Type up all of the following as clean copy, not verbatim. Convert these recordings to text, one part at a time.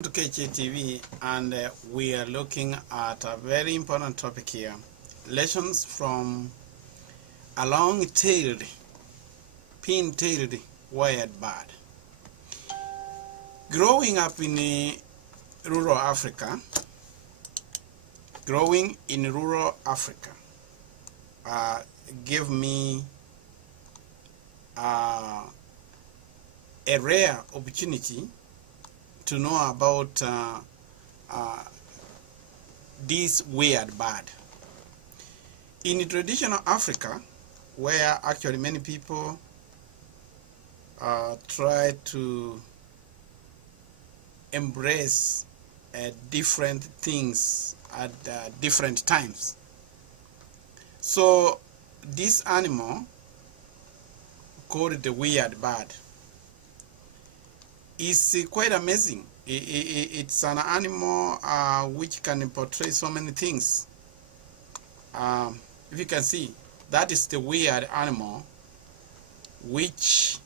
To KCTV, and we are looking at a very important topic here: lessons from a long-tailed, pintailed wired bird. Growing up in rural Africa, gave me a rare opportunity to know about this weird bird. In traditional Africa, where actually many people try to embrace different things at different times. So this animal, called the weird bird, is quite amazing. It's an animal which can portray so many things. If you can see, that is the weird animal which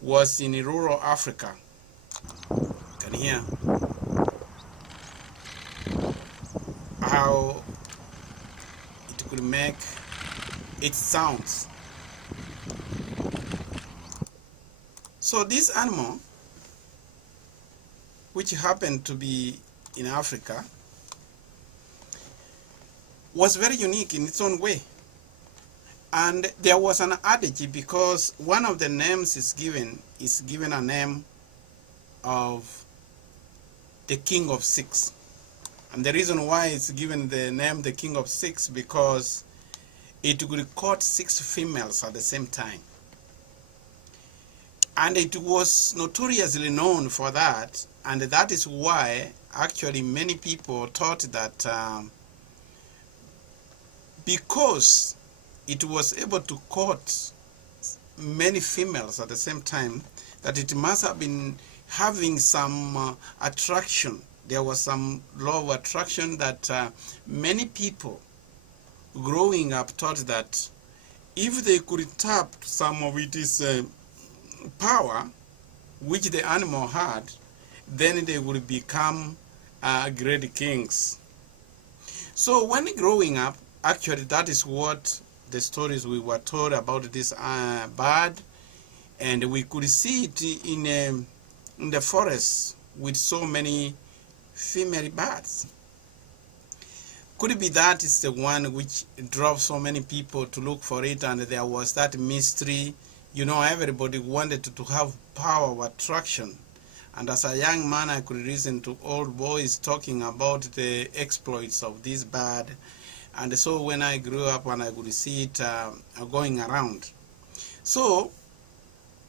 was in rural Africa. You can hear how it could make its sounds. So this animal, which happened to be in Africa, was very unique in its own way. And there was an adage, because one of the names is given a name of the King of Six. And the reason why it's given the name the King of Six, because it could court 6 females at the same time. And it was notoriously known for that, and that is why actually many people thought that because it was able to court many females at the same time, that it must have been having some attraction. There was some law of attraction that many people growing up thought that if they could tap some of its power which the animal had, then they would become great kings. So when growing up, actually that is what the stories we were told about this bird, and we could see it in the forest with so many female birds. Could it be that is the one which drove so many people to look for it, and there was that mystery? You know, everybody wanted to have power of attraction. And as a young man, I could listen to old boys talking about the exploits of this bird. And so when I grew up, and I could see it going around. So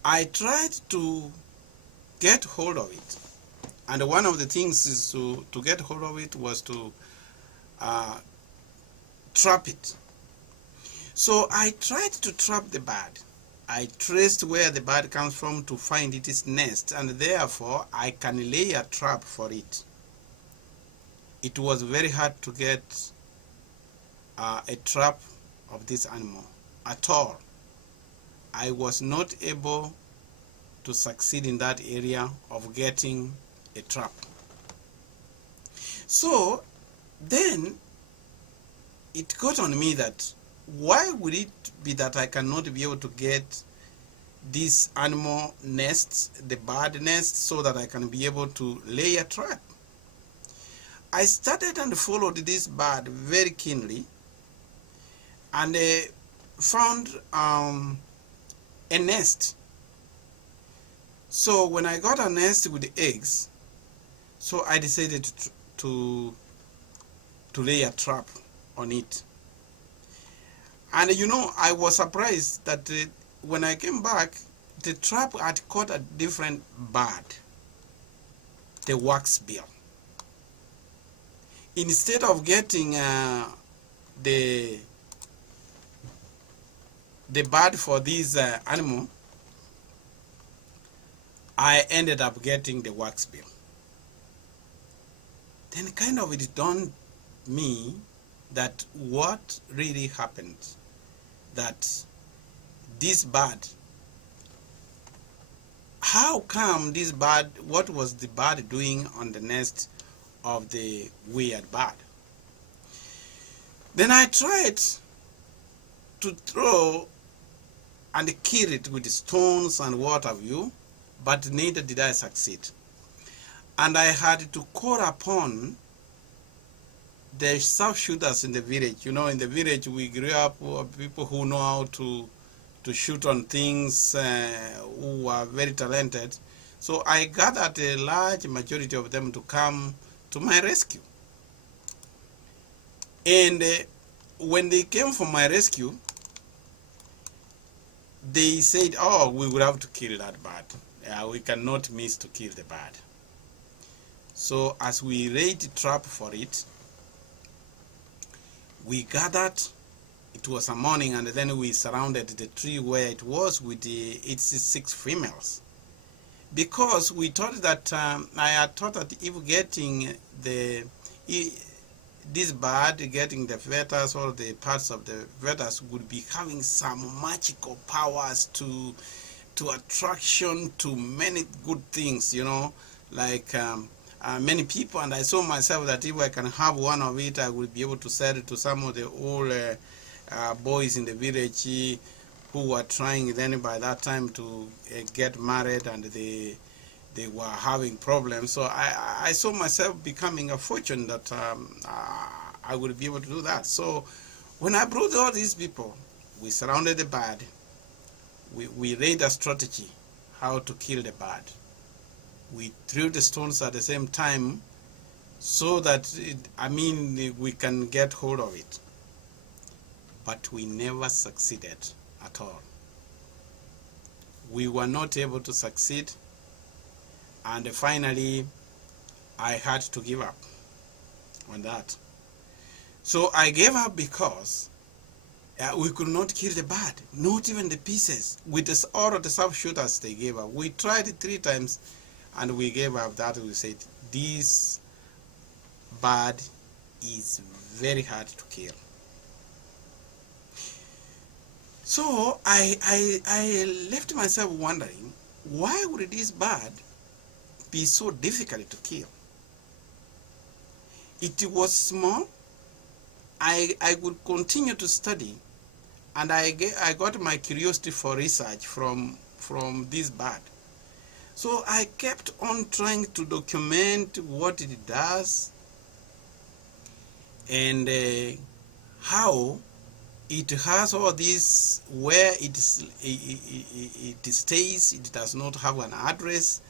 I tried to get hold of it. And one of the things is to get hold of it was to trap it. So I tried to trap the bird. I traced where the bird comes from to find its nest, and therefore I can lay a trap for it. It was very hard to get a trap of this animal at all. I was not able to succeed in that area of getting a trap. So then it got on me that why would it be that I cannot be able to get this animal nest, the bird nest, so that I can be able to lay a trap? I started and followed this bird very keenly, and found a nest. So when I got a nest with the eggs, so I decided to lay a trap on it. And you know, I was surprised that when I came back, the trap had caught a different bird, the waxbill. Instead of getting the bird for this animal, I ended up getting the waxbill. Then kind of it dawned me that what really happened, that this bird how come this bird, what was the bird doing on the nest of the weird bird? Then I tried to throw and kill it with stones and what have you, but neither did I succeed. And I had to call upon the sharpshooters in the village. You know, in the village we grew up people who know how to shoot on things, who are very talented. So I gathered a large majority of them to come to my rescue. And when they came for my rescue, they said, oh, we will have to kill that bird. We cannot miss to kill the bird. So as we laid a trap for it, we gathered. It was a morning, and then we surrounded the tree where it was with its 6 females. Because we thought that, I had thought that if getting this bird, getting the feathers or the parts of the feathers would be having some magical powers to attraction to many good things, you know, like many people. And I saw myself that if I can have one of it, I would be able to sell it to some of the old boys in the village who were trying then by that time to get married, and they were having problems. So I saw myself becoming a fortune that I would be able to do that. So when I brought all these people, we surrounded the bird. We laid a strategy how to kill the bird. We threw the stones at the same time so that we can get hold of it. But we never succeeded at all. We were not able to succeed, and finally I had to give up on that. So I gave up because we could not kill the bird, not even the pieces. With all of the sharpshooters, they gave up. We tried it 3 times and we gave up. That we said, this bird is very hard to kill. So I left myself wondering, why would this bird be so difficult to kill? It was small. I would continue to study, and I got my curiosity for research from this bird. So I kept on trying to document what it does and how it has all this, where it stays. It does not have an address,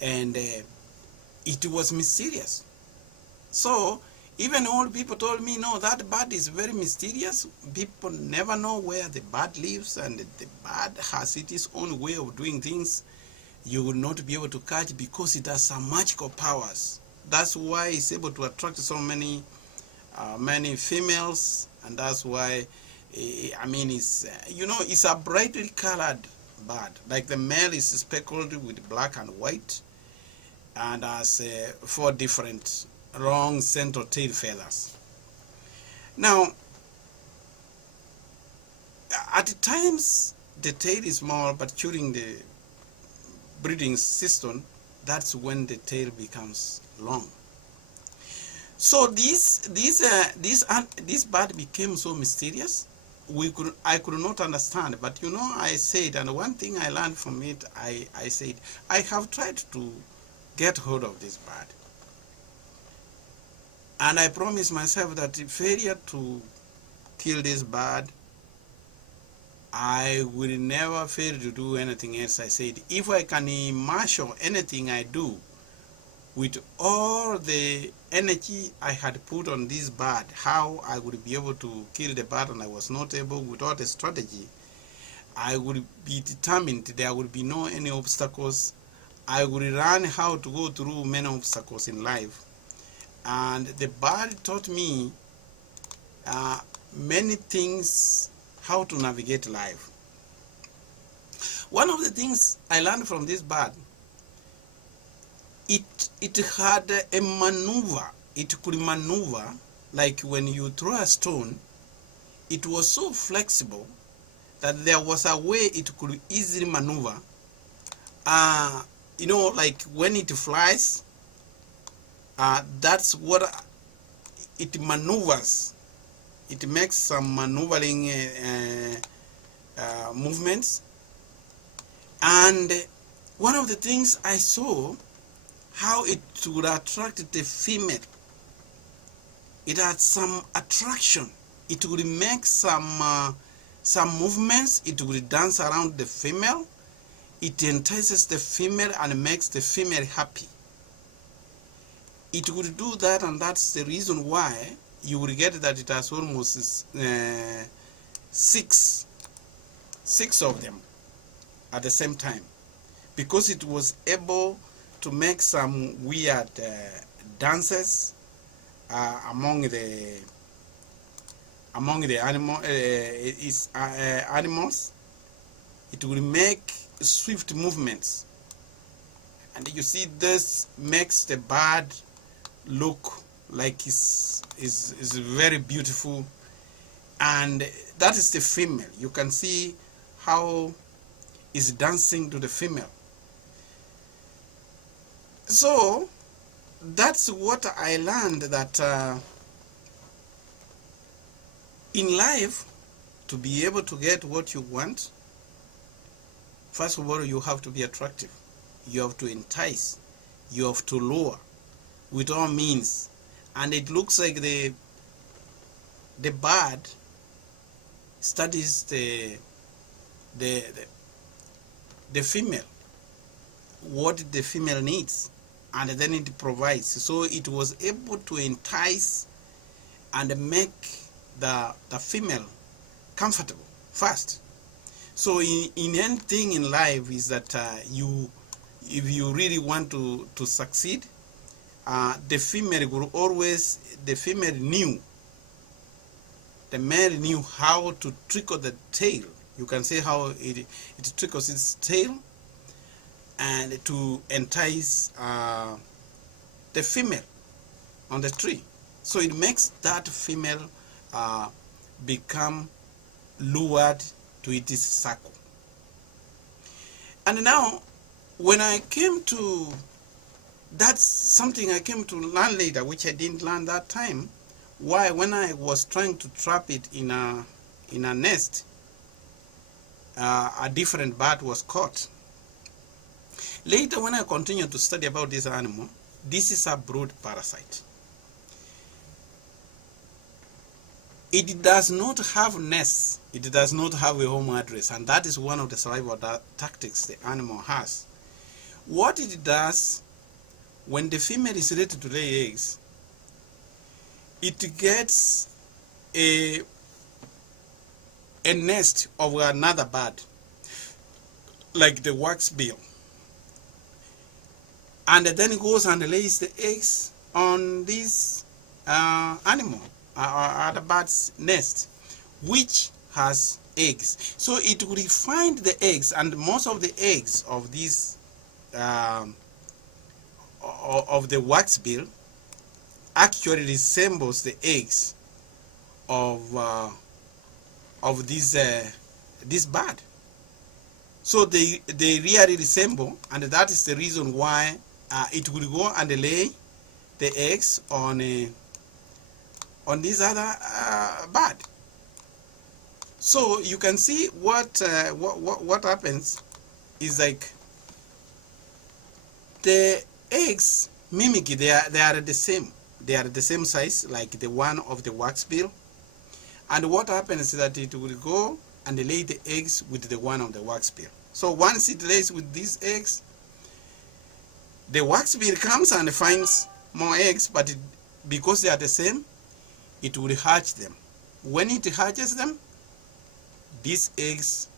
and it was mysterious. So even old people told me, no, that bird is very mysterious. People never know where the bird lives, and the bird has its own way of doing things. You will not be able to catch because it has some magical powers. That's why it's able to attract so many females, and that's why it's a brightly colored bird. Like the male is speckled with black and white, and has 4 different long central tail feathers. Now, at times the tail is small, but during the breeding season, that's when the tail becomes long. So this bird became so mysterious. I could not understand, but I said, and one thing I learned from it, I said, I have tried to get hold of this bird, and I promised myself that if failure to kill this bird, I will never fail to do anything else. I said, if I can marshal anything I do with all the energy I had put on this bird, how I would be able to kill the bird, and I was not able with all the strategy, I would be determined there would be no any obstacles. I would learn how to go through many obstacles in life. And the bird taught me many things, how to navigate life. One of the things I learned from this bird, it had a maneuver. It could maneuver, like when you throw a stone, it was so flexible that there was a way it could easily maneuver you know, like when it flies, that's what it maneuvers. It makes some maneuvering movements. And one of the things I saw, how it would attract the female. It had some attraction. It would make some movements. It would dance around the female. It entices the female and makes the female happy. It would do that, and that's the reason why you will get that it has almost six of them at the same time, because it was able to make some weird dances among the animals. It will make swift movements, and you see this makes the bird look like is very beautiful, and that is the female. You can see how is dancing to the female. So that's what I learned, that in life, to be able to get what you want, first of all, you have to be attractive. You have to entice. You have to lure with all means. And it looks like the bird studies the female, what the female needs, and then it provides. So it was able to entice and make the female comfortable first. So in anything in life is that if you really want to succeed, the female will always, the male knew how to trickle the tail. You can see how it trickles its tail and to entice the female on the tree. So it makes that female become lured to its circle. And now, when I came to, that's something I came to learn later, which I didn't learn that time. Why? When I was trying to trap it in a nest, a different bird was caught. Later, when I continued to study about this animal, this is a brood parasite. It does not have nests. It does not have a home address, and that is one of the survival tactics the animal has. What it does, when the female is ready to lay eggs, it gets a nest of another bird, like the waxbill, and then it goes and lays the eggs on this animal, the bird's nest, which has eggs. So it will find the eggs, and most of the eggs of this of the waxbill actually resembles the eggs of this bird. So they really resemble, and that is the reason why it will go and lay the eggs on this other bird. So you can see what happens is, like, the eggs mimic, they are the same. They are the same size, like the one of the waxbill. And what happens is that it will go and lay the eggs with the one of the waxbill. So once it lays with these eggs, the waxbill comes and finds more eggs, but because they are the same, it will hatch them. When it hatches them, these eggs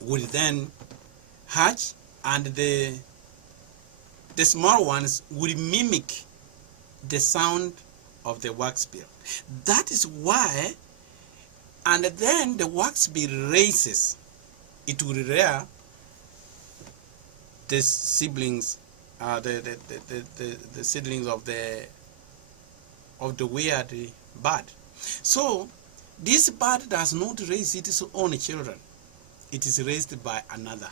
will then hatch, and the small ones will mimic the sound of the waxbill. That is why, and then the waxbill raises, it will rear the siblings, the seedlings of the weird bird. So this bird does not raise its own children. It is raised by another.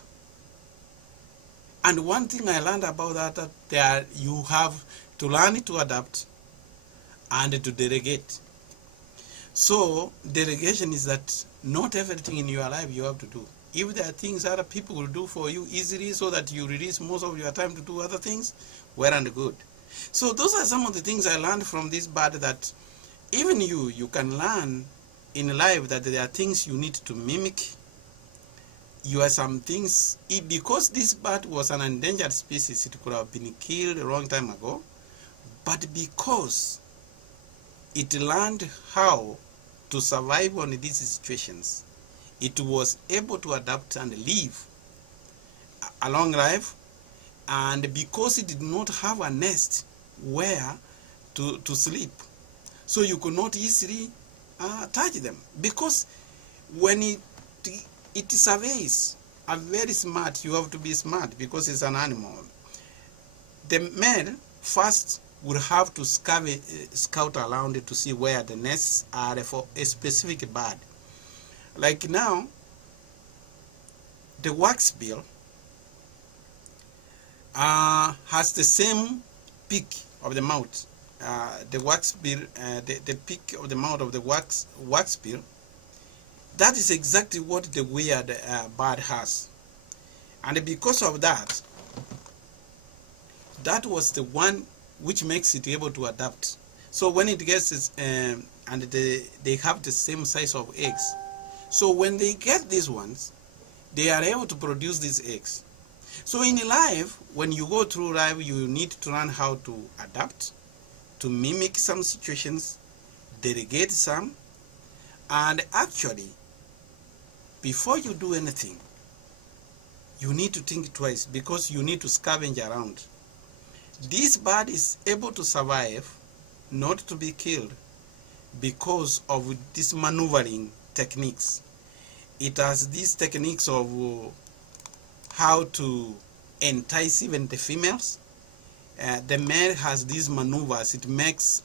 And one thing I learned about that there you have to learn to adapt and to delegate. So delegation is that not everything in your life you have to do. If there are things other people will do for you easily so that you release most of your time to do other things, well and good. So those are some of the things I learned from this bird, that even you can learn in life that there are things you need to mimic. You are some things, because this bird was an endangered species, it could have been killed a long time ago, but because it learned how to survive on these situations, it was able to adapt and live a long life. And because it did not have a nest where to sleep, so you could not easily touch them, because when it surveys are very smart. You have to be smart because it's an animal. The male first would have to scout around it to see where the nests are for a specific bird. Like now, the waxbill has the same peak of the mouth. The waxbill, the peak of the mouth of the waxbill, that is exactly what the weird bird has. And because of that, that was the one which makes it able to adapt. So when it gets its, and they have the same size of eggs. So when they get these ones, they are able to produce these eggs. So in life, when you go through life, you need to learn how to adapt, to mimic some situations, delegate some, and actually, before you do anything, you need to think twice, because you need to scavenge around. This bird is able to survive, not to be killed, because of these maneuvering techniques. It has these techniques of how to entice even the females. The male has these maneuvers. It makes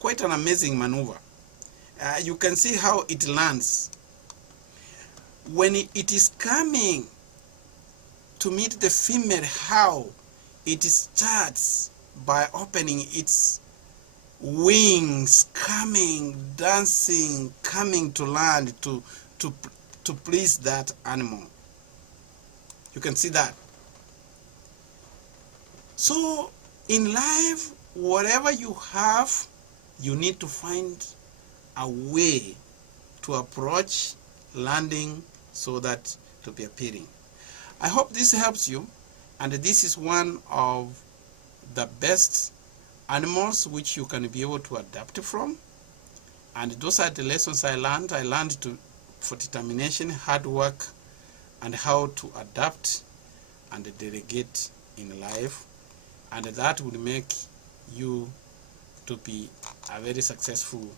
quite an amazing maneuver. You can see how it lands. When it is coming to meet the female, how it starts by opening its wings, coming, dancing, coming to land to please that animal. You can see that. So in life, whatever you have, you need to find a way to approach landing so that to be appealing. I hope this helps you, and this is one of the best animals which you can be able to adapt from. And those are the lessons I learned. I learned for determination, hard work, and how to adapt and delegate in life, and that will make you to be a very successful